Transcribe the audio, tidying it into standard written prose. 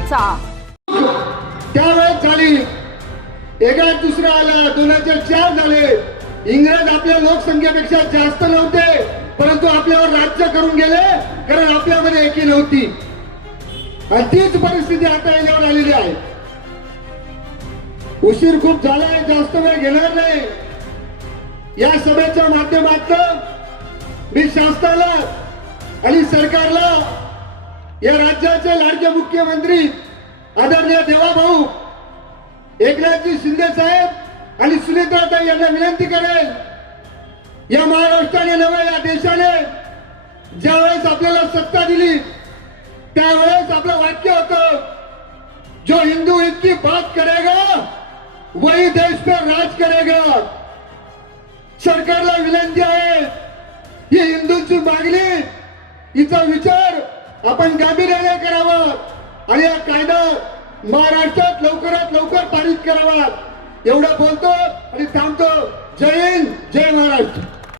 जनतेचा। त्यावेळेस झाली, एका दुसरा आला, 2004 झाले। इंग्रज आपल्या लोकसंख्येपेक्षा जास्त नव्हते, परंतु आपल्यावर राज्य करून गेले, कारण आपल्यामध्ये एकी नव्हती। आणि तीच परिस्थिती आता याच्यावर आलेली आहे। उशीर खूप झालाय, जास्त वेळ घेणार नाही। या सभेच्या माध्यमातून मी शासनाला आणि सरकारला, या राज्याचे लाडके मुख्यमंत्री आदरणीय देवाभाऊ एकनाथजी शिंदे साहेब आणि सुनेत्राताई यांना विनंती करेल, या महाराष्ट्राने नव्हे या देशाने ज्यावेळेस आपल्याला सत्ता दिली त्यावेळेस आपलं वाक्य होतं, जो हिंदू इनकी बात करेगा वही देश पर राज करेगा। सरकारला विनंती आहे, ही हिंदूंची मागणी, हिचा विचार आपण गांभीर्याने करावा आणि हा कायदा महाराष्ट्रात लवकरात लवकर पारित करावा। एवढं बोलतो आणि थांबतो। जय हिंद, जय महाराष्ट्र।